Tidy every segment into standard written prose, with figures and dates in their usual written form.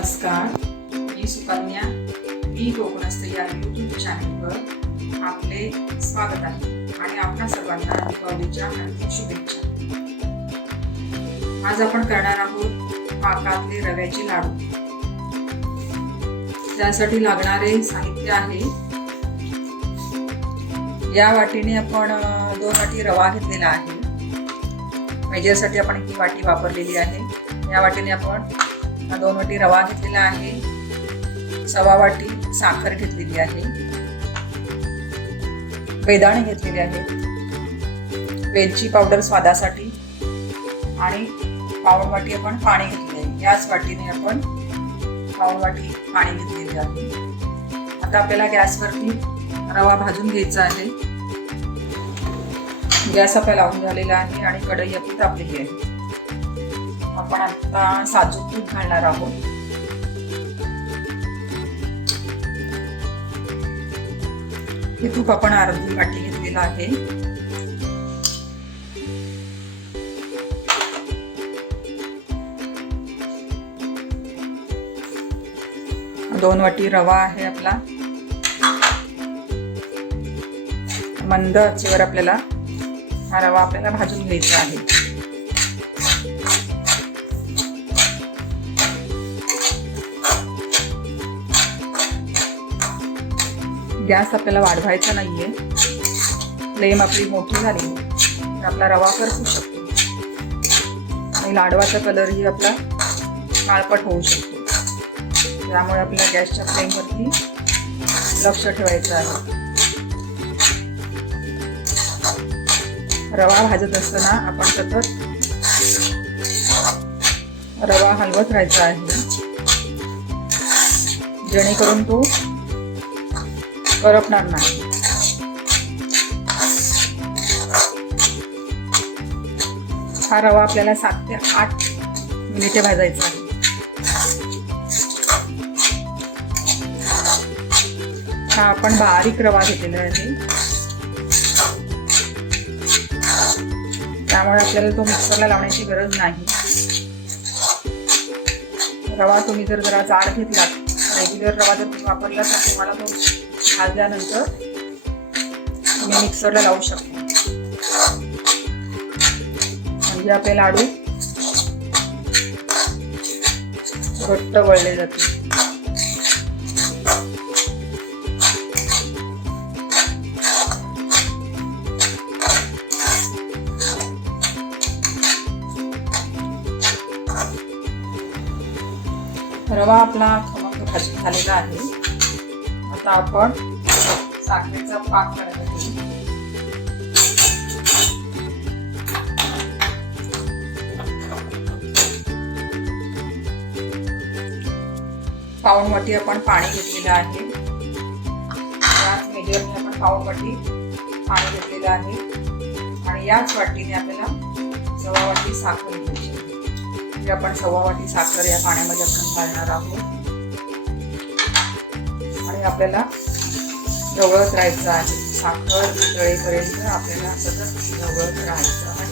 नमस्कार, मी सुकन्या. मी कोकणस्थ या यूट्यूब चॅनलवर आपले स्वागत आहे आणि आपणा सर्वांना दीपावलीच्या हार्दिक शुभेच्छा. आज आपण करणार आहोत पाकातले रव्याचे लाडू. त्यासाठी लागणारे साहित्य आहे, या वाटीने आपण 2 वाटी रवा घेतलेला आहे. मेजरसाठी आपण ही वाटी वापरलेली आहे. या वाटीने आपण 2 वाटी रवा घेतलेला आहे, 1/4 वाटी साखर घेतलेली आहे, बेदाणे घेतलेले आहे, वेलची पावडर स्वादासाठी आणि 1/4 वाटी आपण पाणी घेतले आहे. याच वाटीने आपण 1/4 वाटी पाणी घेतलेले आहे. आता आपल्याला गॅसवरती रवा भाजून घ्यायचा आहे. गॅस आपला लावून झालेला आहे आणि कढई आपली तापलेली आहे. आपण आता साजूक तूप घालणार आहोत. हे तूप आपण अर्धी वाटी घेतलेलं आहे. दोन वाटी रवा आहे आपला. मंद आचेवर आपल्याला हा रवा भाजून घ्यायचा आहे. गॅस आपल्याला वाढवायचा नाहीये. फ्लेम आपली मोठी झाली तर आपला रवा करपू शकतो आणि लाडवाचा कलरही आपला काळपट होऊ शकतो. त्यामुळे आपल्याला गॅसच्या फ्लेमवरती लक्ष ठेवायचं आहे. रवा भाजत असताना आपण सतत रवा हलवत राहायचा आहे, जेणेकरून तो करपणार नाही. हा रवा आपल्याला 7 ते 8 मिनिटे भाजायचा आहे. हा आपण बारीक रवा घेतलेला आहे, त्यामुळे आपल्याला तो मिक्सरला लावण्याची गरज नाही. रवा तुम्ही जरा जाड घेतला, रेग्युलर रवा जर तुम्ही वापरला तर तुम्हाला तो भाजल्यानंतर तुम्ही मिक्सरला लावू शकता. म्हणजे आपले लाडू घट्ट वळले जातील. रवा आपला खमंग भाजून झालेला आहे. आता आपण साखरेचा पाक करायचा आहे. पाऊण वाटी आपण पाणी घेतलेलं आहे. याच मेजरने आपण पाऊण वाटी पाणी घेतलेलं आहे आणि याच वाटीने आपल्याला 1/4 वाटी साखर घ्यायची. म्हणजे आपण 1/4 वाटी साखर या पाण्यामध्ये आपण घालणार आहोत आणि आपल्याला ढवळत राहायचं आहे. साखर वितळेपर्यंत आपल्याला सतत ढवळत राहायचं आहे.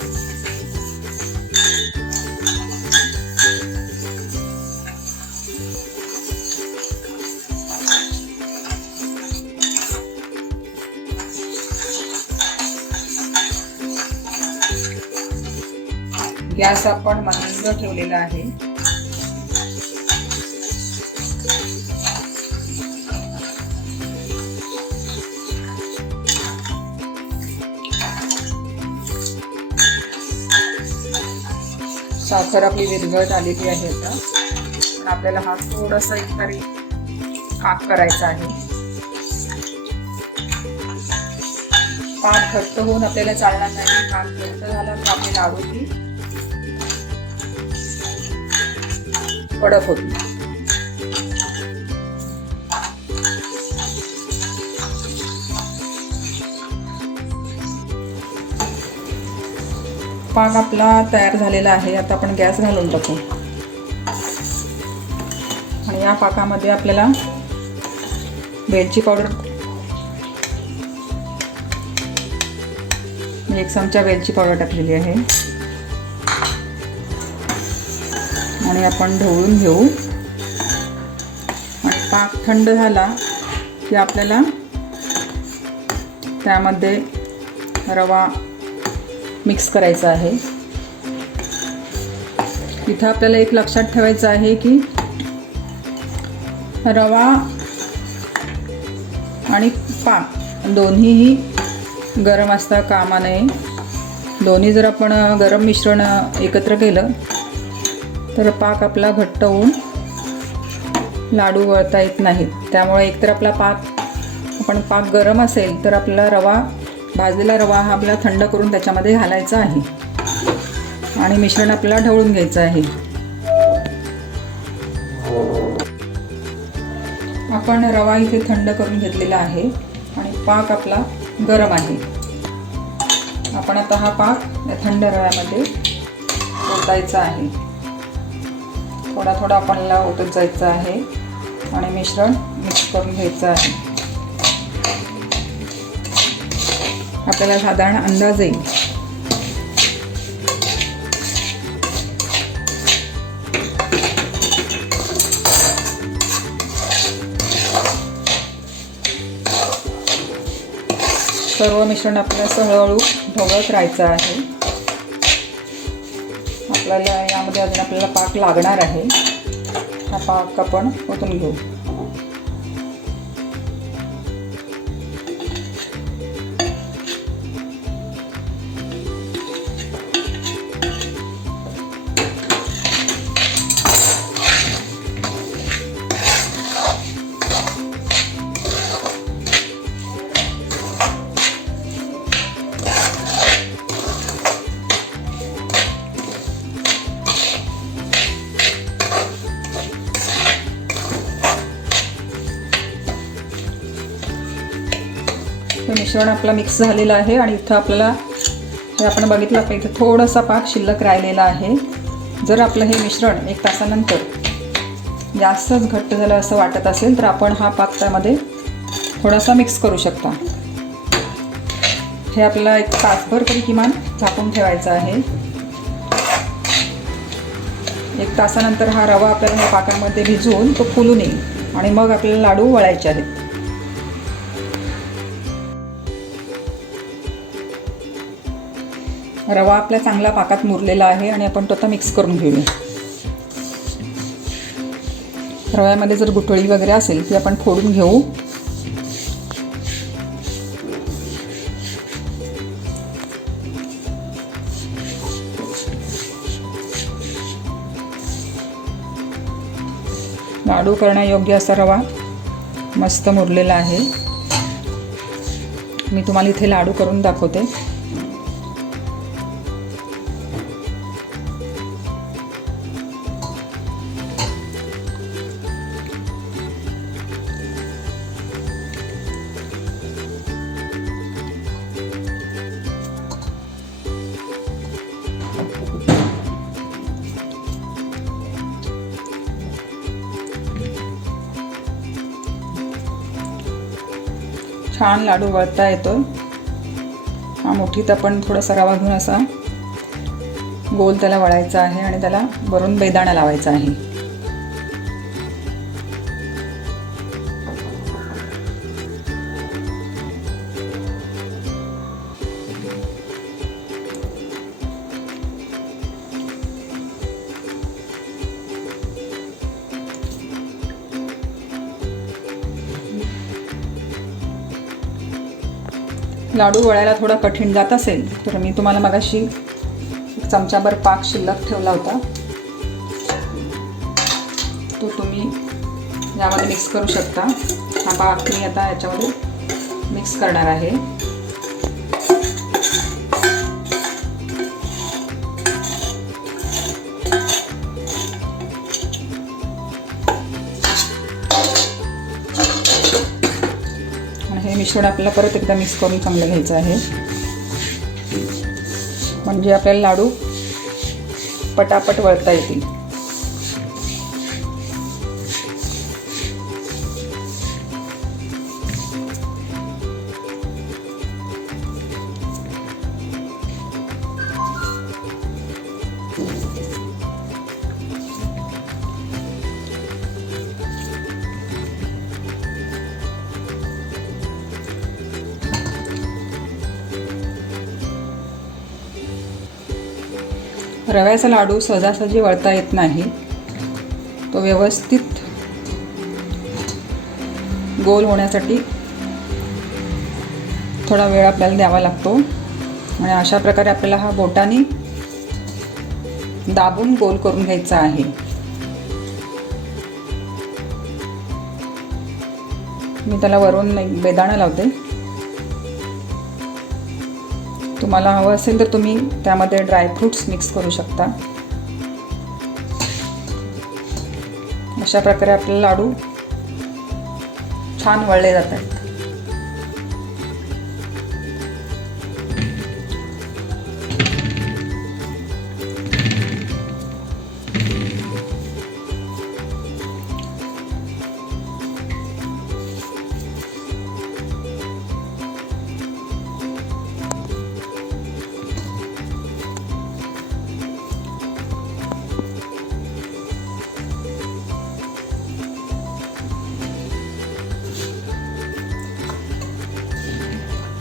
गॅस आपण मंद ठेवलेला आहे. साखर आपली विरघळत आलेली आहे. आता पण आपल्याला हा थोडासा एकतरी पाक करायचा आहे. पाक घट्ट होऊन आपल्याला चालणार नाही. पाक घट्ट झाला तर आपले लाडूची कडक होती. पाक आपला तयार झालेला आहे. आता आपण गॅस घालून टाकू आणि या पाकामध्ये आपल्याला वेलची पावडर, 1 चमचा वेलची पावडर टाकलेली आहे आणि आपण ढवळून घेऊ. पाक थंड झाला की आपल्याला त्यामध्ये रवा मिक्स करायचा आहे. इथं आपल्याला एक लक्षात ठेवायचं आहे की रवा आणि पाक दोन्हीही गरम असता कामा नये. दोन्ही जर आपण गरम मिश्रण एकत्र केलं तर पाक आपला घट्ट होऊन लाडू वळता येत नाहीत. त्यामुळे एकतर आपला पाक गरम असेल तर आपला भाजलेला रवा हा आपला थंड करून त्याच्यामध्ये घालायचा आहे आणि मिश्रण आपल्याला ढवळून घ्यायचं आहे. आपण रवा इथे थंड करून घेतलेला आहे आणि पाक आपला गरम आहे. आपण आता हा पाक या थंड रव्यामध्ये ओतायचा आहे. थोडा थोडा आपल्याला ओतत जायचं आहे आणि मिश्रण मिक्स करून घ्यायचं आहे. आपल्याला साधारण अंदाज येईल. सर्व मिश्रण आपल्याला हळूहळू ढवळत राहायचं आहे. आपल्याला यामध्ये अजून आपल्याला पाक लागणार आहे. हा पाक आपण ओतून घेऊ. मिश्रण आपला मिक्स झालेलं आहे आणि इथं आपल्याला हे आपण बघितलं आपल्या इथं थोडासा पाक शिल्लक राहिलेला आहे. जर आपलं हे मिश्रण 1 तासानंतर जास्तच घट्ट झालं असं वाटत असेल तर आपण हा पाक त्यामध्ये थोडासा मिक्स करू शकता. हे आपल्याला 1 तासभर तरी किमान झाकून ठेवायचं आहे. 1 तासानंतर हा रवा आपल्याला ह्या पाकामध्ये भिजवून तो फुलून येईल आणि मग आपल्याला लाडू वळायचे आहेत. रवा आपल्या चांगला पाकात मुरलेला आहे आणि आपण तो आता मिक्स करून घेऊया. रव्यामध्ये जर गुठळी वगैरे असेल ती आपण फोडून घेऊ. लाडू करण्यायोग्य असा रवा मस्त मुरलेला आहे. मी तुम्हाला इथे लाडू करून दाखवते. छान लाडू वळता येतो. हा मुठीत आपण थोडासा रवा घेऊन असा गोल त्याला वळायचा आहे आणि त्याला वरून बेदाणा लावायचा आहे. लाडू वळायला थोडा कठीण जात असेल तर मी तुम्हाला मगाशी 1 चमचाभर पाक शिल्लक ठेवला होता, तो तुम्ही यामध्ये मिक्स करू शकता. हा पाक मी आता याच्यामध्ये मिक्स करणार आहे. हे मिश्रण आपल्याला परत एकदा मिक्स करून चांगलं घ्यायचं आहे, म्हणजे आपल्याला लाडू पटापट वळता येतील. रव्याचा लाडू सहजासहजी वळता येत नाही, तो व्यवस्थित गोल होण्यासाठी थोडा वेळ आपल्याला द्यावा लागतो आणि अशा प्रकारे आपल्याला हा बोटाने दाबून गोल करून घ्यायचा आहे. मी त्याला वरून एक बेदाणा लावते. तुम्हाला हवं असेल तर तुम्ही त्यामध्ये ड्रायफ्रूट्स मिक्स करू शकता. अशा प्रकारे आपले लाडू छान वळले जातात.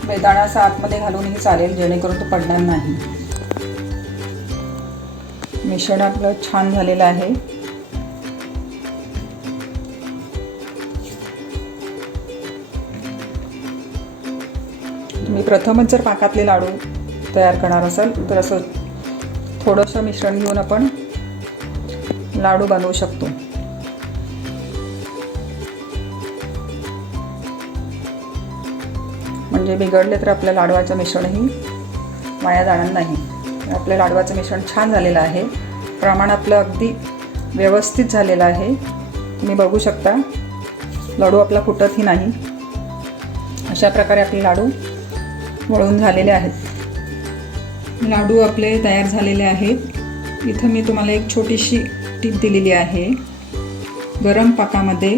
बेदाणा असा आतमध्ये घालूनही चालेल, जेणेकरून तो पडणार नाही. मिश्रण आपलं छान झालेलं आहे. तुम्ही प्रथमच जर पाकातले लाडू तयार करणार असाल तर असं थोडंसं मिश्रण घेऊन आपण लाडू बनवू शकतो. म्हणजे बिघडले तर आपल्या लाडवाचं मिश्रणही वाया जाणार नाही. आपल्या लाडवाचं मिश्रण छान झालेलं आहे. प्रमाण आपलं अगदी व्यवस्थित झालेलं आहे. तुम्ही बघू शकता लाडू आपला फुटतही नाही. अशा प्रकारे आपले लाडू वळून झालेले आहेत. लाडू आपले तयार झालेले आहेत. इथं मी तुम्हाला एक छोटीशी टीप दिलेली आहे. गरम पाकामध्ये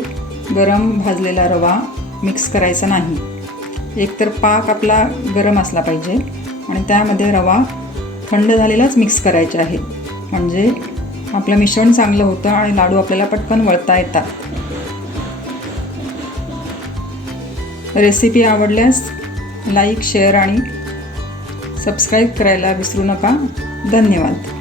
गरम भाजलेला रवा मिक्स करायचा नाही. एकतर पाक आपला गरम असला पाहिजे आणि त्यामध्ये रवा थंड झालेलाच मिक्स करायचे आहे. म्हणजे आपलं मिश्रण चांगलं होतं आणि लाडू आपल्याला पटकन वळता येतात. रेसिपी आवडल्यास लाईक, शेअर आणि सबस्क्राईब करायला विसरू नका. धन्यवाद.